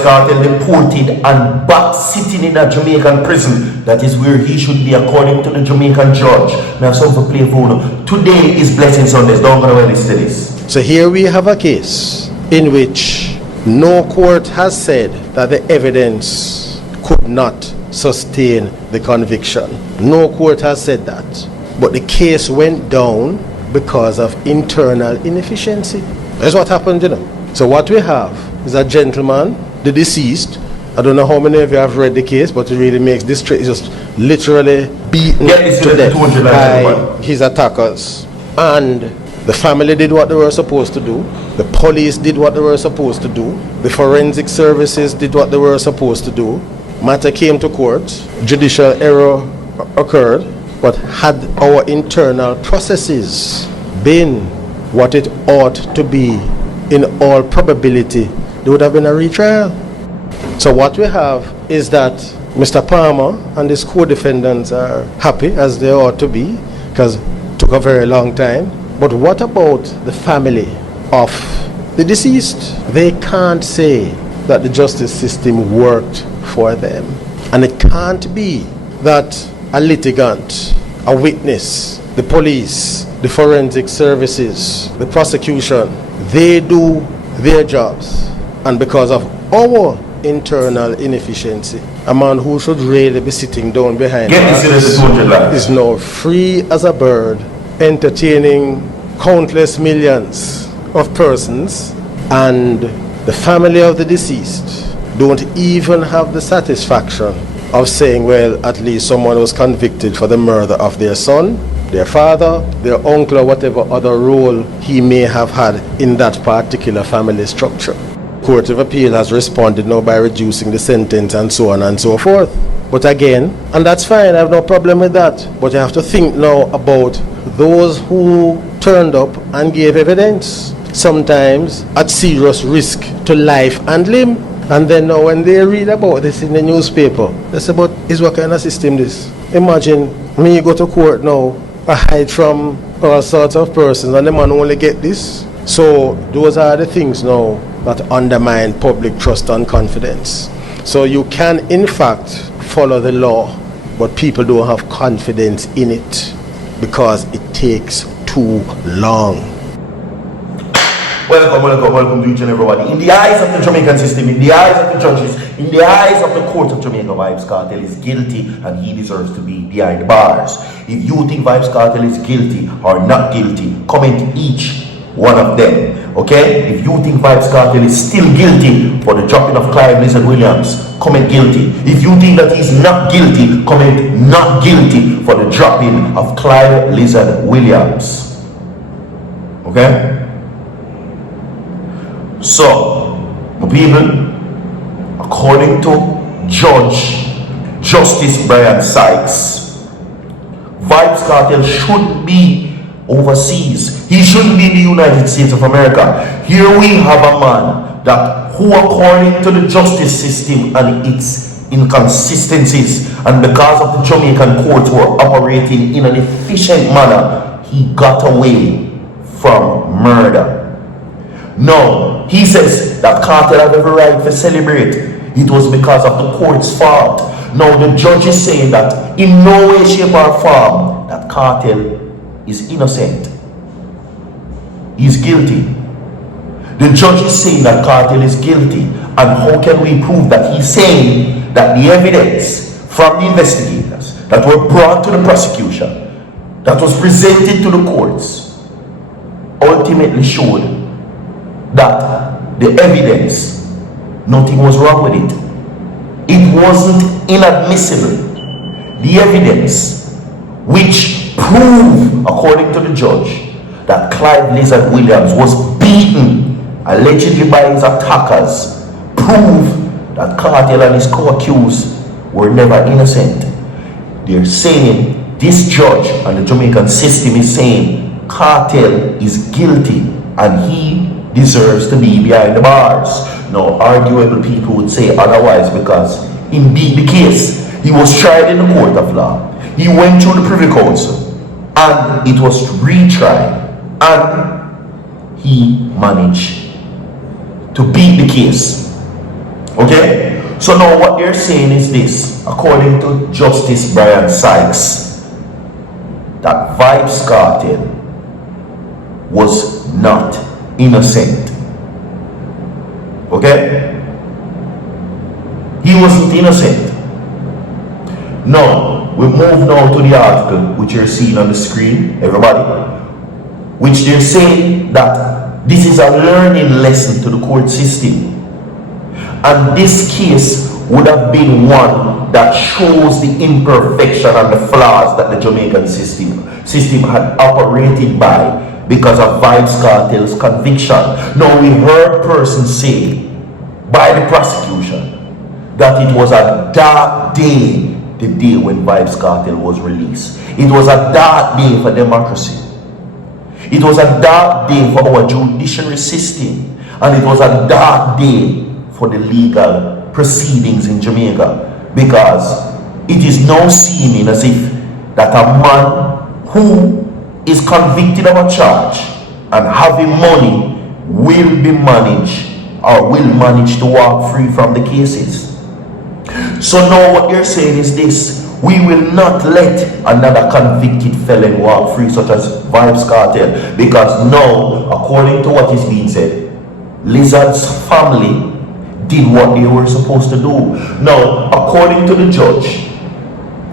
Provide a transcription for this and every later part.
Vybz Kartel deported and back sitting in a Jamaican prison. That is where he should be according to the Jamaican judge. Now something to play for. Today is Blessing Sundays. Don't go nowhere, listen to this. So here we have a case in which no court has said that the evidence could not sustain the conviction. No court has said that. But the case went down because of internal inefficiency. That's what happened, you know. So what we have is a gentleman, the deceased. I don't know how many of you have read the case, but it really makes this straight. He's just literally beaten to death by his attackers. And the family did what they were supposed to do. The police did what they were supposed to do. The forensic services did what they were supposed to do. Matter came to court. Judicial error occurred. But had our internal processes been what it ought to be, in all probability, there would have been a retrial. So what we have is that Mr. Palmer and his co-defendants are happy, as they ought to be, because it took a very long time. But what about the family of the deceased? They can't say that the justice system worked for them. And it can't be that a litigant, a witness, the police, the forensic services, the prosecution, they do their jobs. And because of our internal inefficiency, a man who should really be sitting down behind us is now free as a bird, entertaining countless millions of persons, and the family of the deceased don't even have the satisfaction of saying, well, at least someone was convicted for the murder of their son, their father, their uncle, or whatever other role he may have had in that particular family structure. Court of Appeal has responded now by reducing the sentence and so on and so forth. But again, and that's fine, I have no problem with that, but you have to think now about those who turned up and gave evidence, sometimes at serious risk to life and limb. And then now when they read about this in the newspaper, they say, but is what kind of system this? Imagine when you go to court now, I hide from all sorts of persons and the man only get this. So those are the things now that undermine public trust and confidence. So you can in fact follow the law, but people don't have confidence in it because it takes too long. Welcome to each and everybody. In the eyes of the Jamaican system, in the eyes of the judges, in the eyes of the court of Jamaica, Vybz Kartel is guilty and he deserves to be behind the bars. If you think Vybz Kartel is guilty or not guilty, comment each one of them. Okay? If you think Vybz Kartel is still guilty for the dropping of Clive Lizard Williams, comment guilty. If you think that he's not guilty, comment not guilty for the dropping of Clive Lizard Williams. Okay? So, my people, according to Justice Brian Sykes, Vybz Kartel should be overseas. He shouldn't be in the United States of America. Here we have a man that who, according to the justice system and its inconsistencies, and because of the Jamaican courts were operating in an efficient manner, he got away from murder. No, he says that Kartel had every right to celebrate. It was because of the court's fault. Now the judge is saying that in no way, shape or form that Kartel is innocent. He's guilty. The judge is saying that Kartel is guilty. And how can we prove that? He's saying that the evidence from the investigators that were brought to the prosecution, that was presented to the courts, ultimately showed that the evidence, nothing was wrong with it. It wasn't inadmissible. The evidence which proved, according to the judge, that Clive Lizard Williams was beaten allegedly by his attackers, proved that Kartel and his co-accused were never innocent. They're saying, this judge and the Jamaican system is saying Kartel is guilty and he deserves to be behind the bars. Now, arguable people would say otherwise because indeed the case, he was tried in the court of law. He went through the Privy Council and it was retried and he managed to beat the case. Okay? So now what they're saying is this, according to Justice Brian Sykes, that VYBZ Kartel was not innocent. Okay? He wasn't innocent. Now, we move now to the article which you're seeing on the screen, everybody, which they're saying that this is a learning lesson to the court system. And this case would have been one that shows the imperfection and the flaws that the Jamaican system had operated by because of VYBZ Kartel's conviction. Now we heard persons say by the prosecution that it was a dark day, the day when VYBZ Kartel was released. It was a dark day for democracy. It was a dark day for our judiciary system, and it was a dark day for the legal proceedings in Jamaica, because it is now seeming as if that a man who is convicted of a charge and having money will be managed or will manage to walk free from the cases. So now what you're saying is this: we will not let another convicted felon walk free such as VYBZ Kartel, because now, according to what is being said, Lizard's family did what they were supposed to do. Now, according to the judge,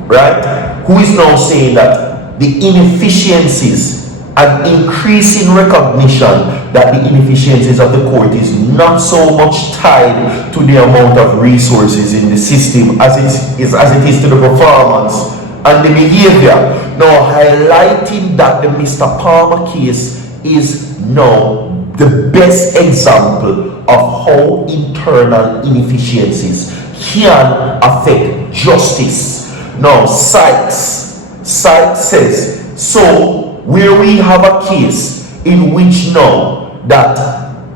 right, who is now saying that the inefficiencies and increasing recognition that the inefficiencies of the court is not so much tied to the amount of resources in the system as it is to the performance and the behavior. Now highlighting that the Mr. Palmer case is now the best example of how internal inefficiencies can affect justice. Now Sykes says, so where we have a case in which now that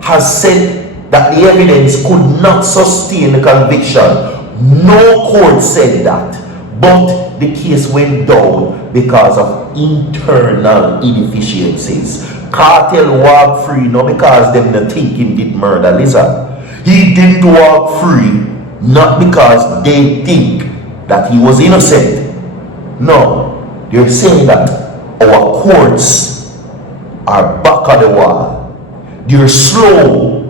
has said that the evidence could not sustain the conviction, no court said that, but the case went down because of internal inefficiencies. Kartel walked free not because them not think him did murder Lizard. He didn't walk free not because they think that he was innocent. No, they're saying that our courts are back on the wall. They're slow.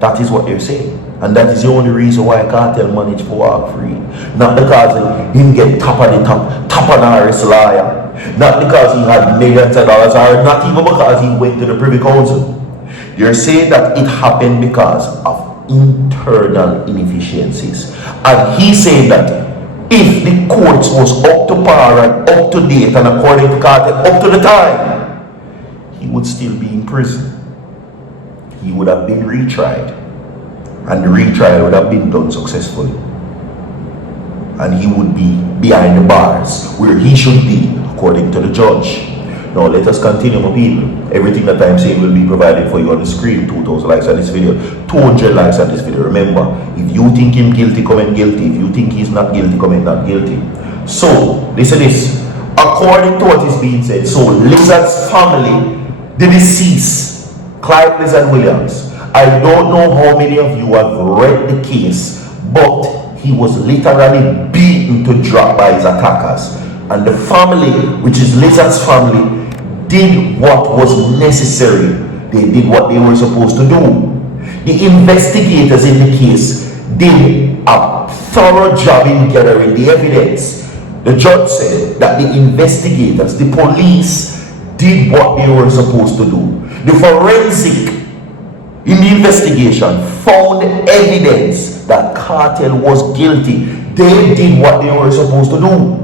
That is what they're saying. And that is the only reason why Kartel managed to walk free. Not because he didn't get top on RS lawyer. Not because he had millions of dollars, or not even because he went to the Privy Council. They're saying that it happened because of internal inefficiencies. And he's saying that if the courts was up to par and up to date and according to Kartel up to the time, he would still be in prison. He would have been retried, and the retrial would have been done successfully, and he would be behind the bars where he should be according to the judge. Now let us continue, my people. Everything that I'm saying will be provided for you on the screen. 2,000 likes on this video, 200 likes on this video. Remember, if you think him guilty, comment guilty. If you think he's not guilty, comment not guilty. So listen this, according to what is being said, so Lizard's family, the deceased Clive Lizard Williams, I don't know how many of you have read the case, but he was literally beaten to drop by his attackers, and the family, which is Lizard's family, did what was necessary. They did what they were supposed to do. The investigators in the case did a thorough job in gathering the evidence. The judge said that the investigators, the police, did what they were supposed to do. The forensic in the investigation found evidence that Kartel was guilty. They did what they were supposed to do.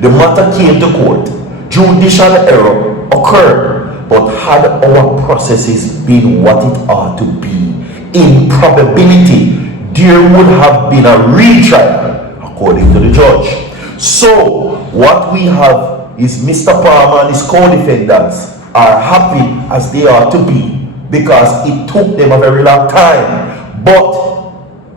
The matter came to court. Judicial error occurred, but had our processes been what it ought to be, in probability there would have been a retrial according to the judge. So what we have is Mr. Palmer and his co-defendants are happy as they are to be, because it took them a very long time. But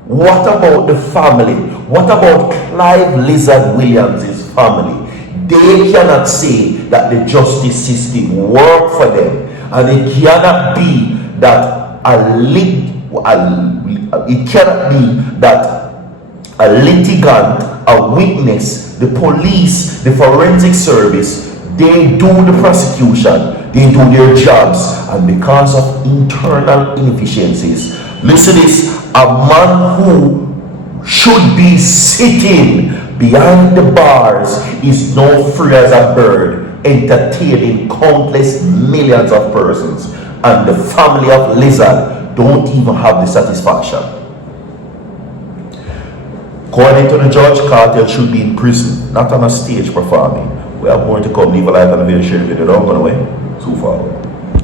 what about the family? What about Clive Lizard Williams' family? They cannot say that the justice system worked for them, and it cannot be that a it cannot be that a litigant, a witness, the police, the forensic service, they do the prosecution, they do their jobs, and because of internal inefficiencies, listen to this, a man who should be sitting behind the bars is now free as a bird, entertaining countless millions of persons, and the family of Lizard don't even have the satisfaction. According to the judge, Kartel should be in prison, not on a stage performing. We have more to come. Leave a like on the video, share the video, don't go away. Too far.